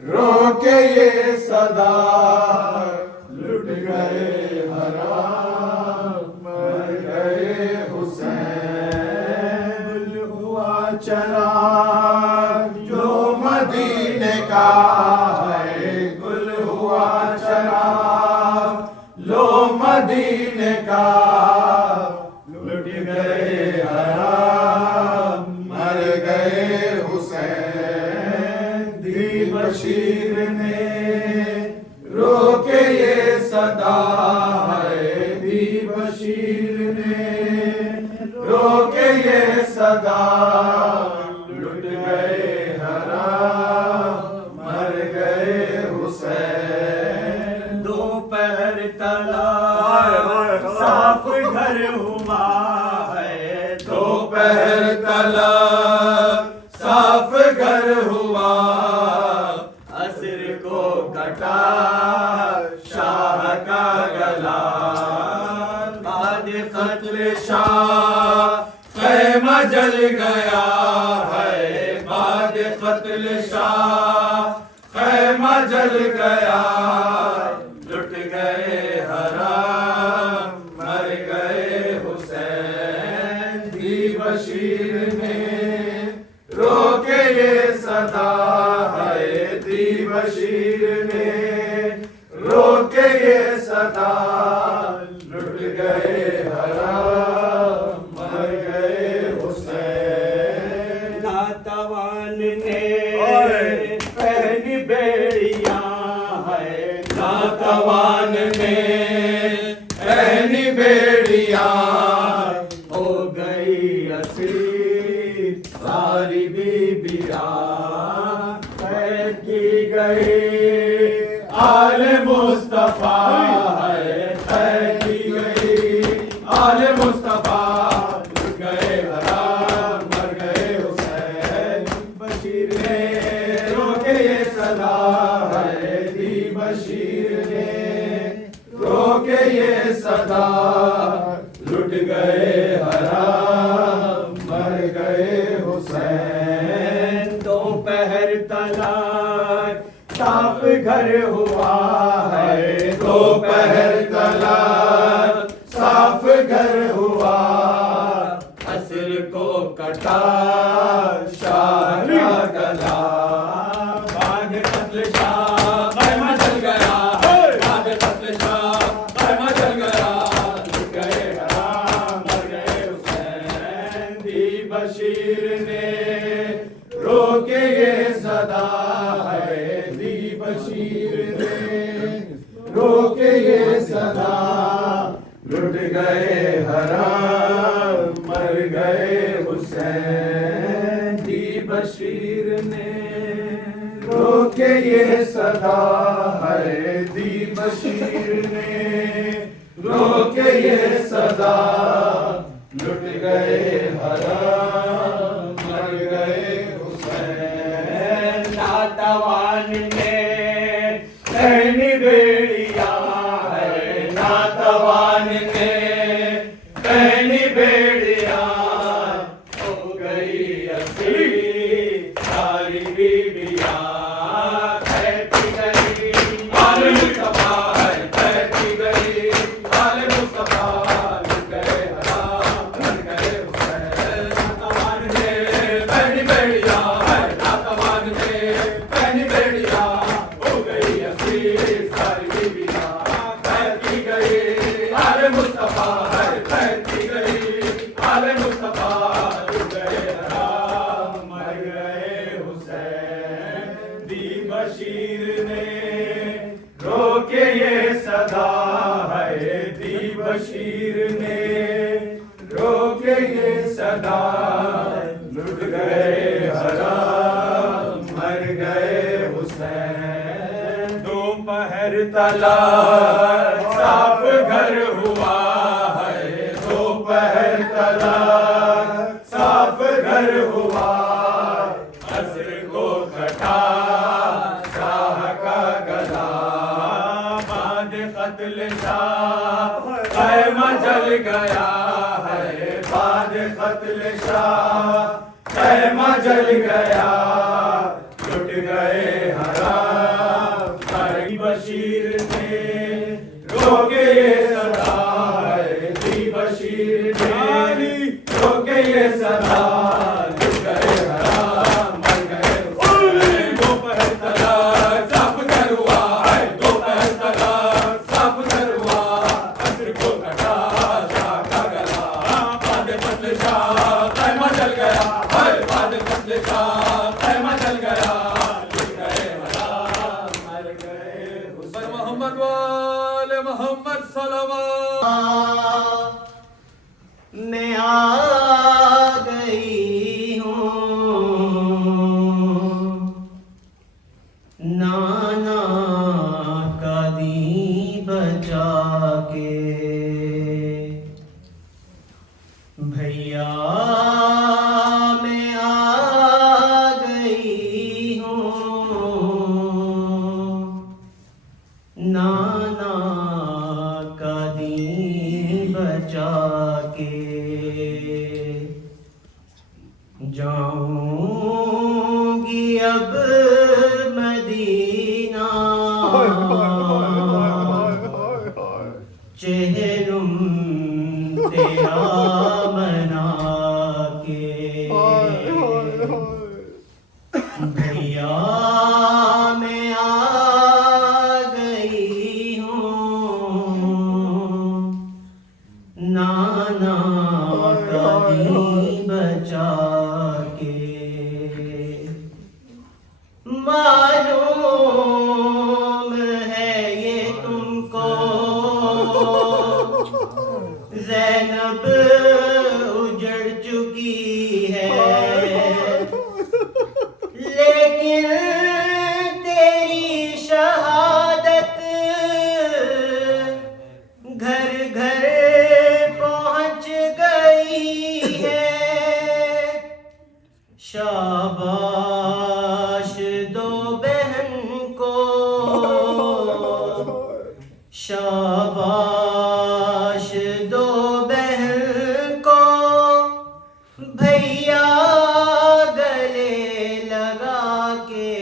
रोके ये सदा लुट गए हराम मर गए हुसैन। गुल हुआ चरा जो मदीने का है, गुल हुआ चरा लो मदीने का लुट गए हराम मर गए हुसैन। दी बशीर ने रोके ये सदा है, दी बशीर ने रोके ये सदा लुट गए हराम मर गए हुसैन। दोपहर तला साफ घर हुआ है, दोपहर तला साफ घर हुआ। असर को कटा शाह का गला, बाद कत्ल शाह ख़ैमा जल गया है, बाद कत्ल शाह ख़ैमा जल गया। लुट गए हराम मर गए हुसैन। दी बशीर ने रोके ये सदा है, दी बशीर ने रोके ये सदा लुट गए हराम मर गए हुसैन। नातवान ने पहनी बेड़ियां है, नातवान ने पहनी बेड़ियां। हो गई असीर सारी बीबियां, कैद की गई आले मुस्तफा है, कैद की गई आले मुस्तफा। लुट गए हराम मर गए हुसैन। बशीर ने रोके ये सदा है, दी बशीर ने रोके ये सदा लुट गए हराम मर गए हुसैन। दोपहर तला साफ घर हुआ है, दोपहर तला साफ घर हुआ। असर को कटा शाह का गला, बाद कत्ल शाह ख़ैमा जल गया, बाद कत्ल शाह ख़ैमा जल गया। लुट गए हराम मर गए हुसैन। दी बशीर ने रोके ये सदा है, दी बशीर ने रोके ये सदा लुट गए हराम मर गए हुसैन। दी बशीर ने रोके ये सदा है, दी बशीर ने रोके ये सदा लुट गए हराम मर गए हुसैन। नातवान ने पहनी बेड़ियां है, नातवान ने पहनी बेड़ियां। हो गई असीर सारी बीबियां, कैद की गई आले मुस्तफा है, कैद की गई आले मुस्तफा। लुट गए हराम मर गए हुसैन। नातवान ने पहनी बेड़ियां है, नातवान ने पहनी बेड़ियां। हो गई असीर सारी बीबियां, कैद की गई आले मुस्तफा है, कैद की गई आले मुस्तफा। लुट गए हराम मर गए हुसैन। दी बशीर ने रोके ये सदा है, दी बशीर ने रोके ये सदा लुट गए हराम मर गए हुसैन। दोपहर तला साफ घर हुआ है, दोपहर तला साफ घर हुआ। असर को कटा शाह का गला, बाद कत्ल शाह ख़ैमा जल गया है, बाद कत्ल शाह ख़ैमा जल गया। लुट का पैमा चल गया, लुट गए वला मर गए हुसैन। मोहम्मद वाले मोहम्मद सलवात। मैं आ गई हूँ नाना का दी बचा के, भैया मैं आ गई हूँ नाना का दी बचा के, जाऊंगी अब मदीना चेहरुम तेरा मना के, भैया मैं आ गई हूँ नाना का दी बचा के। मालूम है ये तुमको ज़ैनब उजड़ चुकी है, लेकिन तेरी शहादत घर घर पहुंच गई है। शाबाश दो बहन को, शाबाश दो बहन को, भैया गले लगा के,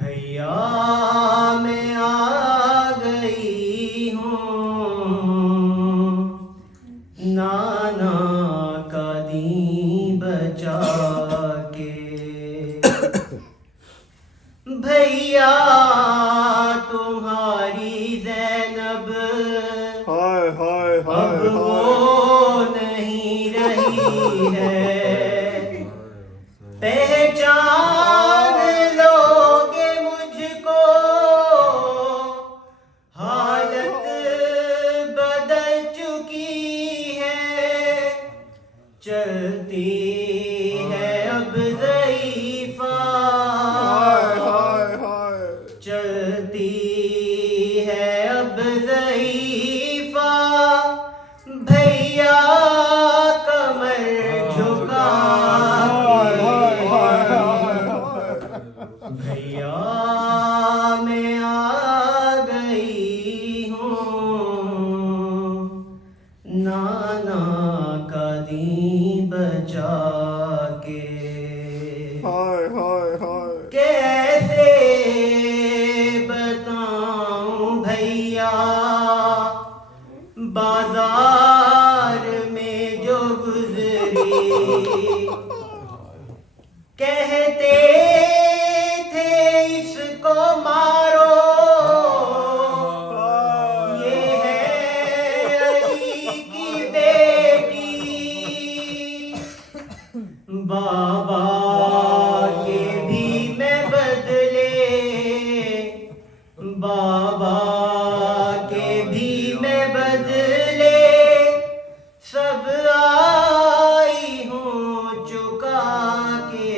भैया मैं आ गई हूँ नाना का दी बचा के। भैया तुम्हारी ज़ैनब अब वो नहीं रही है, पहचान लोगे मुझको, हालत बदल चुकी है, चलती है अब ज़ईफ़ा, चलती है अब ज़ईफ़ा, भैया कमर झुका के, भैया मैं आ गई हूँ नाना का दी बचा के। कैसे बताऊं भैया बाजार में जो गुजरी, कहते थे इसको मारो, ये है अली की बेटी, बाबा के भी मैं बदले, बाबा के भी मैं बदले, सब आई हूँ चुका के,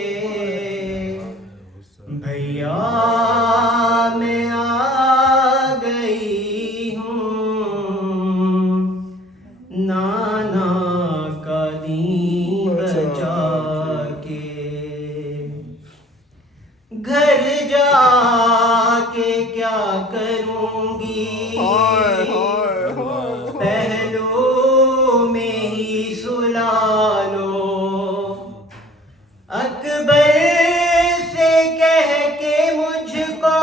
भैया मैं आ गई हूँ नाना का दी बचा के। घर जाके क्या करूँगी, पहलू में ही सुला लो, अकबर से कह के मुझको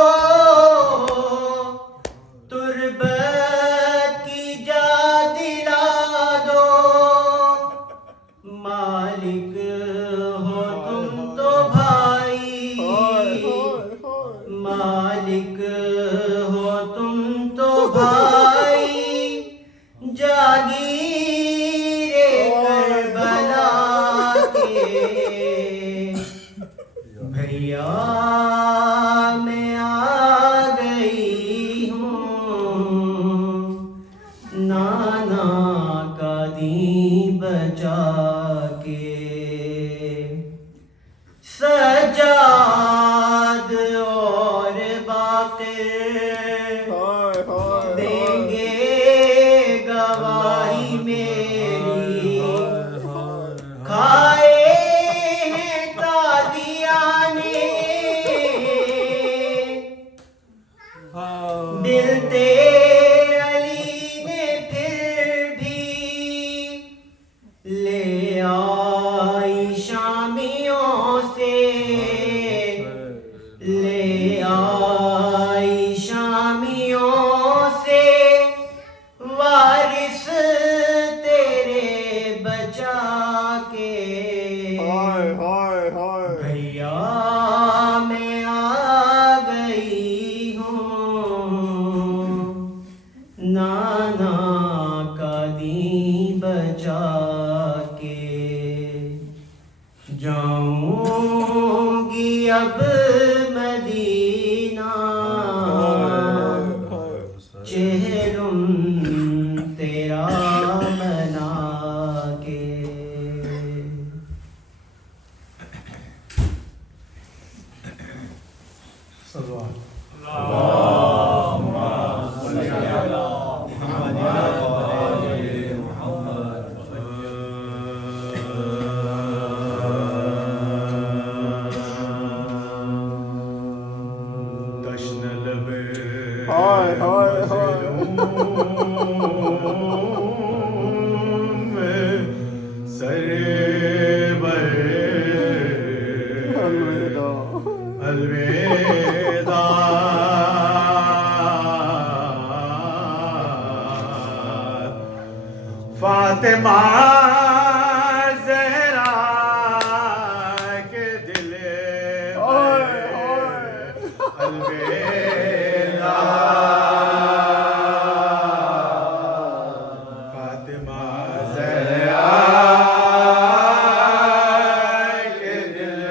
तुरबत की जा दिला दो, मालिक हो तुम तो भाई, मालिक हो तुम तो भाई, जागीरे करबला के, भैया मैं आ गई हूँ नाना का दी बचा के। सजाद और बाक़िर देंगे गवाही मेरी। खाए हैं कादियाने दिल ते अली ने फिर भी ले आई शामियों से। ले आई शामियों से वारिस तेरे बचा के। भैया मैं आ गई हूँ नाना का दी बचा के। जाऊंगी अब मदीना चेहरुम तेरा मना के। अलविदा फातिमा ज़हरा के दिल अलविदा। फातिमा ज़हरा के दिल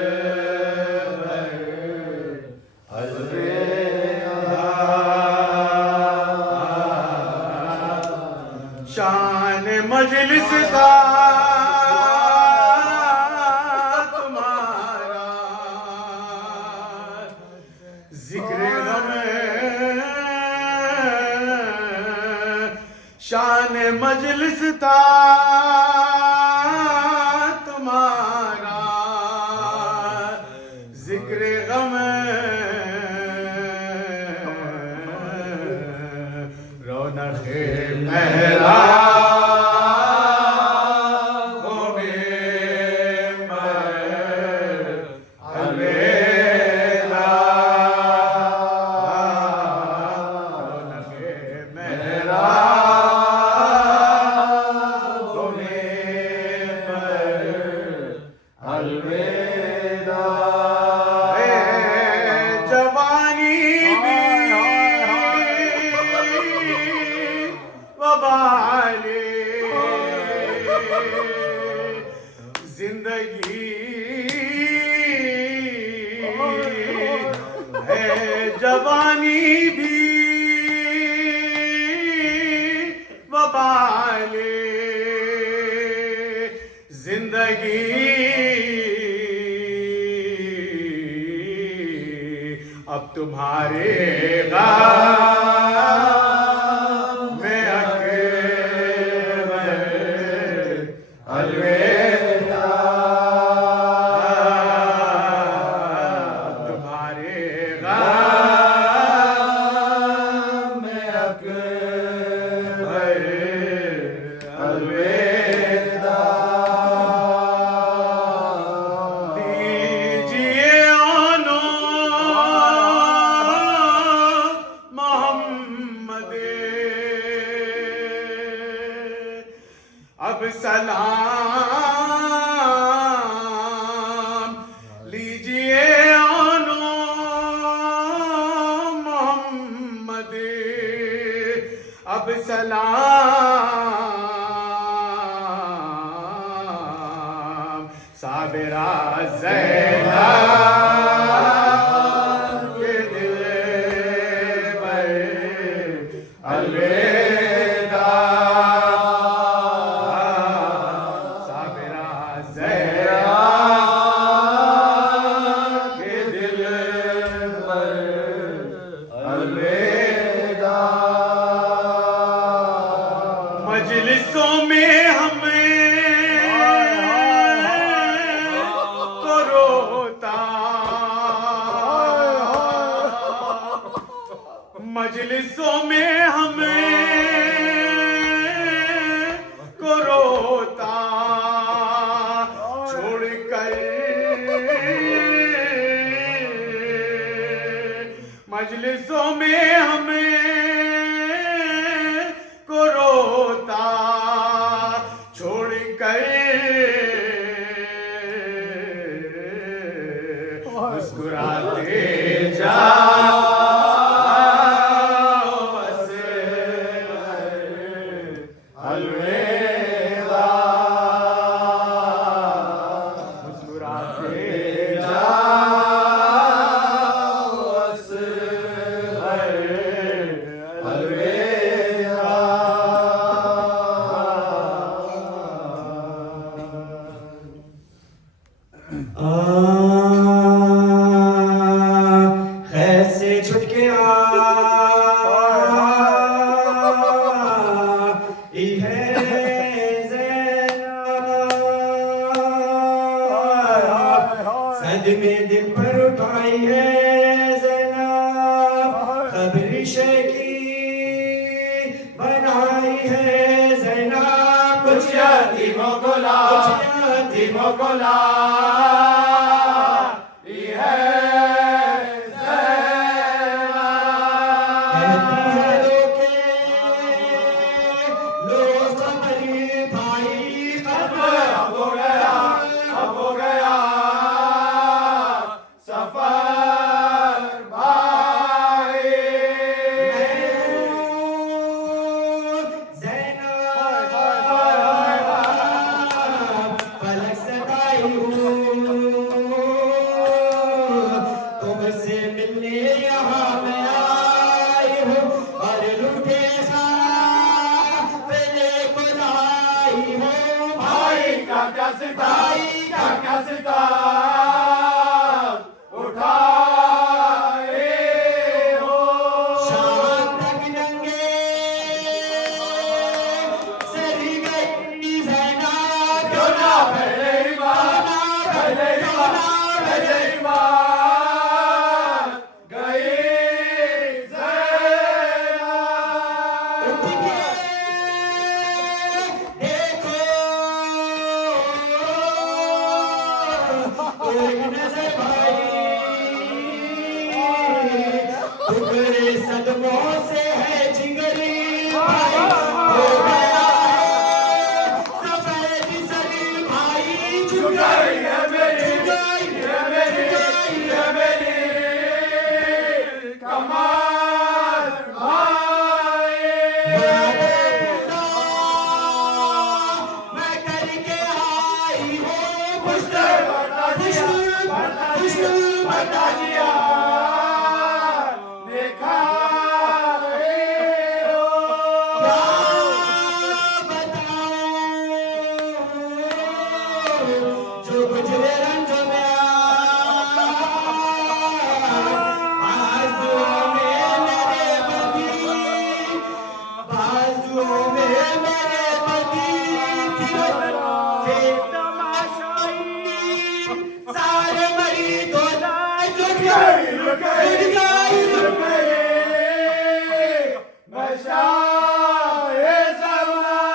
शान मजलिस का तुम्हारा जिक्र गम। शान मजलिस था तुम्हारा जिक्र गम। रौनक़े मेहरा जवानी भी वबाले जिंदगी है। जवानी भी वबाले जिंदगी अब तुम्हारे गाम में अकेले अलविदा। तुम्हारे गाम में अकेले अलविदा। दीजिए अब सलाम लीजिए आनो मोहम्मद। अब सलाम साबिरा ज़ैनब मजलिसों में हमें को रोता छोड़ कर, मजलिसों में हमें को रोता छोड़ कर, मुस्कुराते जाओ बस अलविदा, मुस्कुराते जाओ बस अलविदा। खैर से छुट के आई है ज़ैनब, सदमे दिल पर उठाई है ज़ैनब, खबर की बनाई है ज़ैनब, कुछ यतीमों को ला, कुछ यतीमों को ला तुमसे मिलने यहाँ मैं आई हूँ और लूटे साफले को लाई हूँ। भाई का क्या सितार, क्या क्या सितार उठाए हो, शाम तक नंगे सरी गई ज़ैनब, क्यों ना पहले ही बार, पहले ही बार, पहले ही बार गई ज़ैनब। उठ के देखो एक नजर भाई, टुकड़े सदमों से है जिगरी भाई, हो गया है सफेद सरी भाई, झुक गई है मेरी, ये मेरी, ये मेरी कमर भाई। मैं करके आई हूँ खुशे बता दिया, बता दिया, बता दिया देखा रे हो। जो गुजरे रंजों में बाजुओं में मेरे पति, बाजुओं में मेरे पति थे तमाशाई, सारे मरी दो लुट गई, लुट गई, लुट गई। मैं शाये ज़मां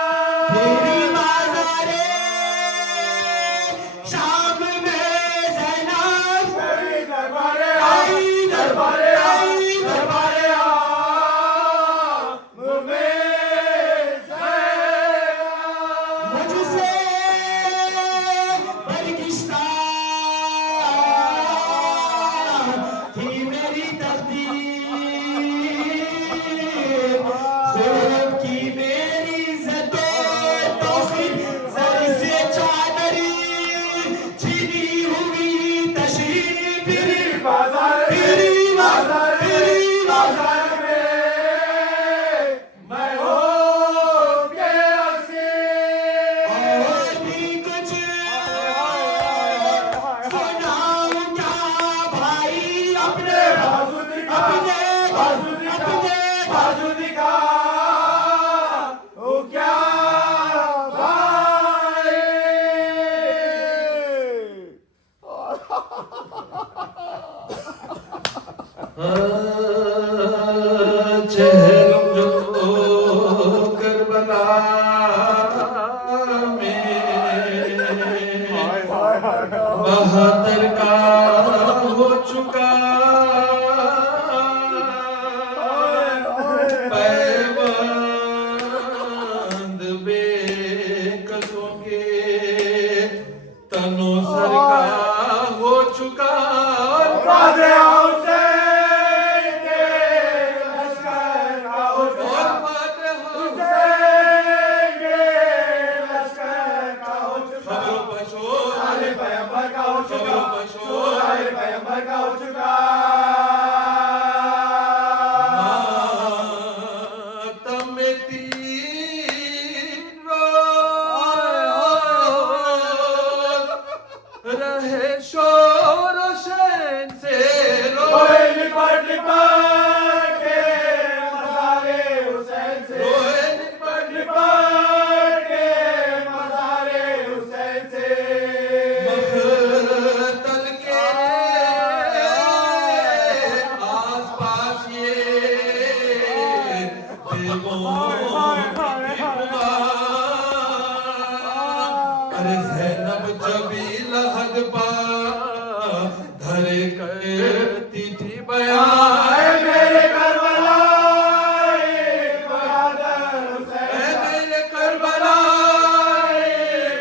तेरी बाज़ारे शाम में ज़ैनब, मेरी दरबारे आई दरबारे आई दरबारे आ मुझे ज़ैनब। मुझसे बरगिश्ता थी मेरी तकदीर, खूब की मेरी इज़्ज़तें तो फिर सर से चादरी छिनी हुई तशरीफ, तेरी बाजार तेरी बाजार, तेरी बाजार में मैं हो के असीर। और भी कुछ सुनाऊं क्या भाई, अपने बाजू दिखा, अपने बाजू दिखा, बाजू दिखा ओ क्या भाई। चहलम जो करबला में बहादुर का हो चुका पैबंद बेकसों के तनो सर का हो चुका अरे ज़ैनब जबी लहद पा धरे करती थी बयान मेरे करबला बहादुर हुसैन मेरे करबला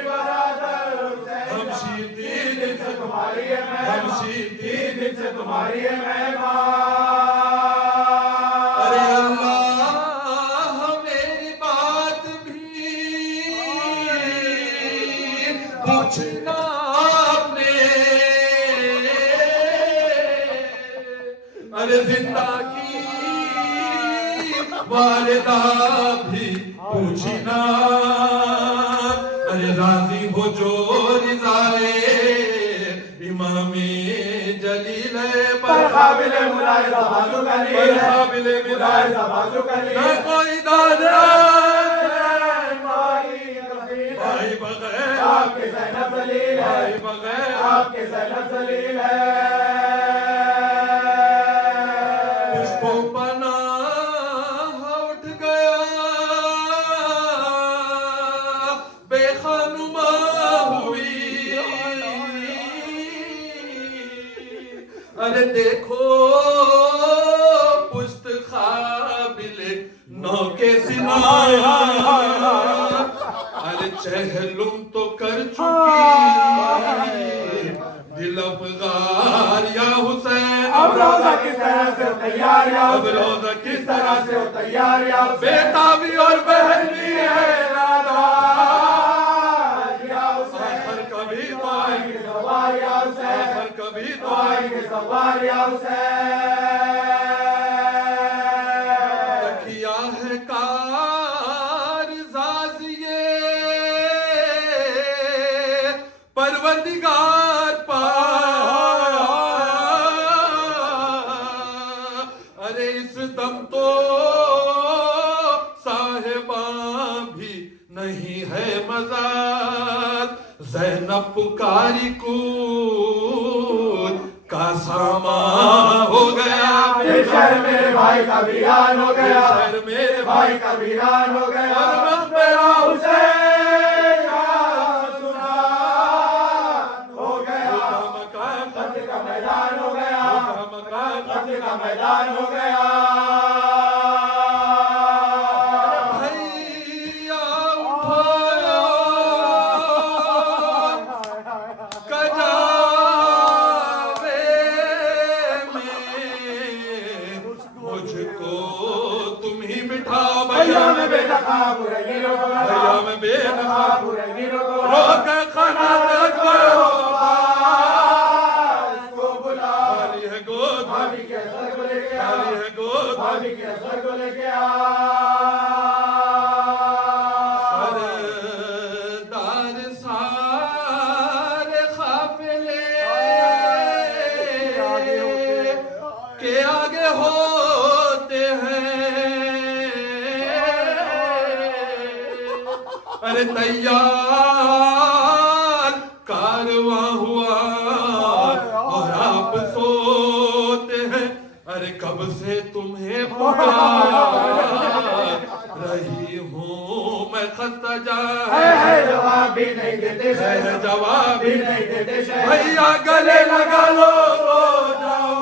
बहादुर हुसैन हम शीती दिल से तुम्हारी है हम शीती दिल से तुम्हारी है अरे अल्लाह मेरी बात भी पूछना आपने अरे जिंदा की वालिदा भी पूछना अरे राजी हो जो रिजाए इमामे जलील पर काबिल मुलाहिजा बाजू कली पर काबिल मुलाहिजा बाजू कली ना कोई दादा भाई बगैर आपके ज़ैनब जलील है भाई बगैर आपके ज़ैनब जलील है उसको पनाह उठ गया बेखनुमा हुई अरे देखो पुश्त खाबिले नौ के सिना अरे चहलुम तो कर चुकी दिल अफगार या हुसैन अब रोजा किस तरह से हो तैयार या अब रोजा किस तरह से हो तैयार या बेटा भी और बहन भी है नादान या हुसैन आखिर कभी तो आएंगे सवार या हुसैन आखिर कभी तो आएंगे सवार या हुसैन किया है परवरदिगार पा अरे इस दम तो साहिबा भी नहीं है मजार ज़ैनब पुकारी कूद का सामा हो गया शहर मेरे भाई का वीरान हो गया शहर मेरे भाई का वीरान हो गया मेरा हुसैन मैदान हो गया भैया उठाया कजावे में मुझको तुम ही बिठाओ भैया में बेनकाब भैया में बेनकाब रोक खाना भाभी के असर को लेके आ सरदार सारे काफिले के आगे होते हैं अरे तैयार कारवां हुआ और आप सोते हैं अरे कब से तुम्हें पुकारा खस्ता जा है जवाब भी नहीं देते है जवाब भी नहीं देते भैया गले लगा लो तो जाओ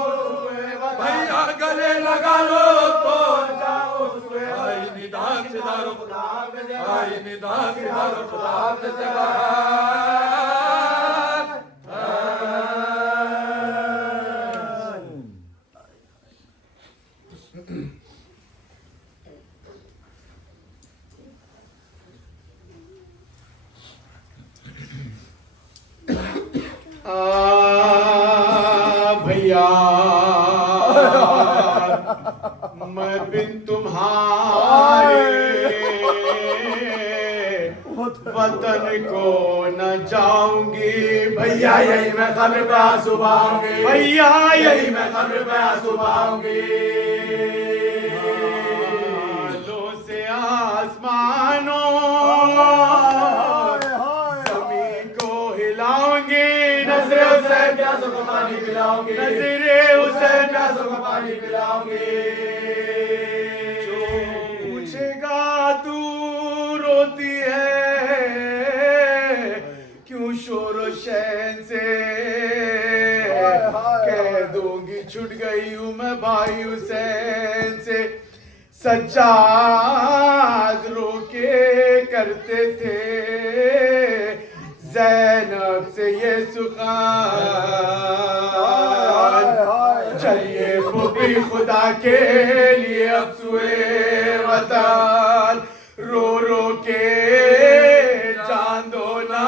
भैया गले लगा लो तो जाओ आई निदान से दारो आई निदान से दारो खुदा हाफिज़ भैया मैं बिन तुम्हारे वतन को न जाऊंगी भैया यही मैं कब्र पे आंसू बहाऊंगी भैया यही मैं कब्र पे आंसू बहाऊंगी लो से आसमानों जमीन को हिलाऊंगी नजरे हुसैन प्यासों को पानी पिलाऊंगी नजरे हुसैन प्यासों को पानी पिलाऊंगी जो पूछेगा तू रोती है क्यों शोर शैन से कह दूंगी छुट गई हूँ मैं भाई हुसैन से सज्जाद रोके करते थे ज़ैनब से ये सुखान चलिए वो भी खुदा के लिए अब सुए वतन रो रो के जान दो ना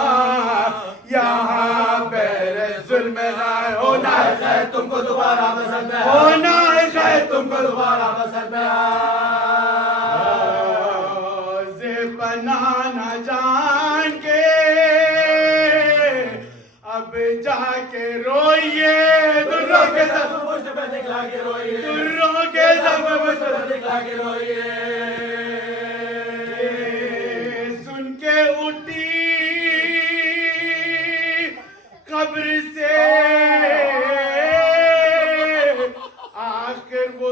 यहाँ पैर जुल्म ना होना है तुमको दोबारा पसंद में होना है तुमको दोबारा पसंद में से बनाना जान के अब जाके रोइए दुर्रों के सब पुष्ट पे दिखला के रोइए दुर्रों के सब पुष्ट पे दिखला के रोइए सुन के उठी कब्र से आखिर वो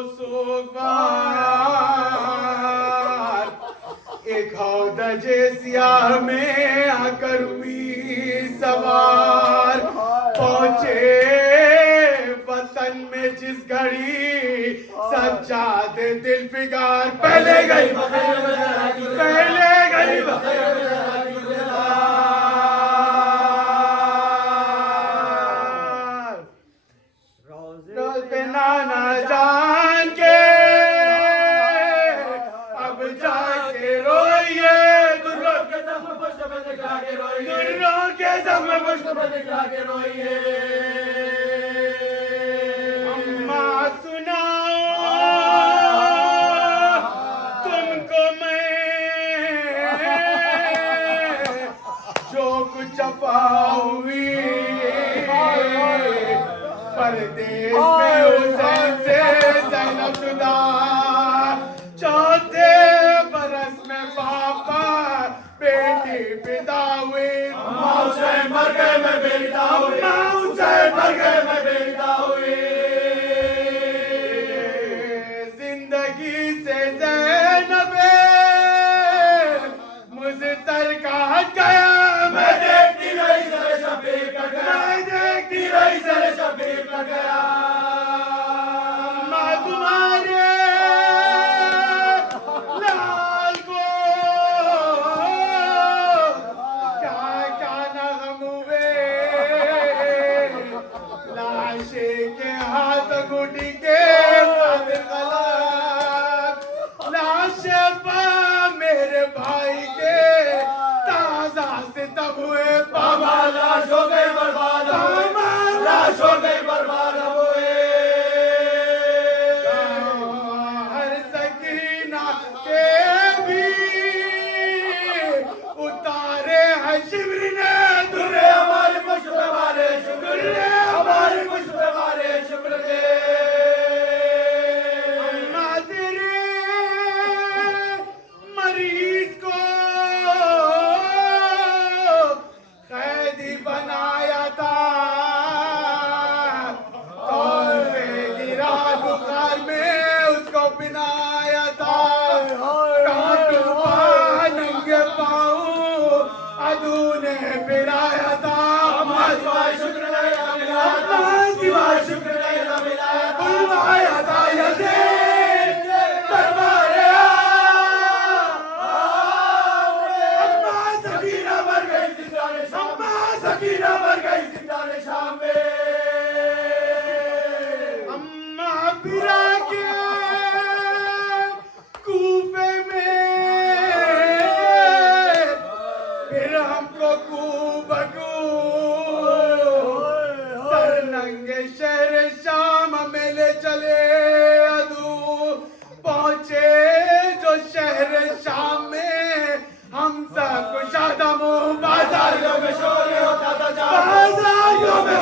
सोगवार एक हौदजे सियाह में आकर हुई सवार पहुंचे वतन में जिस घड़ी सज्जाद दिल फिगार पहले गई पहले गई रोज पे नाना जान के अब जाके रोइए दुर्रों के सब पुष्ट पे दिखला के रोइए दुर्रों के सब पुष्ट पे दिखला के रोइए अम्मा सुनाओ तुमको मैं जो कुछ जफा हुई परदेश में हुसैन से ज़ैनब जुदा चौथे बरस में पापा बेटी फिदा हुई अम्मा हुसैन मर गए मैं बेटा हुई अम्मा हुसैन मर गए मैं बेटा हुई जिंदगी से ज़ैनब मुझे तरका हट गया मैं देखती रही सर शबीर कट गया मैं देखती रही सर शबीर कट गया माँ तुम्हारे लाल को क्या क्या न गम हुए फिर आया था अम्मा सिवाय शुक्र नहीं मिला अम्मा सिवाय शुक्र नहीं मिला बुलवाया था यजीद दरबारे अम्मा सकीना मर गई सितारे शाम अम्मा सकीना मर गई सितारे शाम में अम्मा फिरा के कूफे में फिर हमको कूबकू सर नंगे शहर शाम में ले चले अदू पहुंचे जो शहर शाम में हम सब कुशादा मुंह बाजारियों में शोर होता था बाजारियों में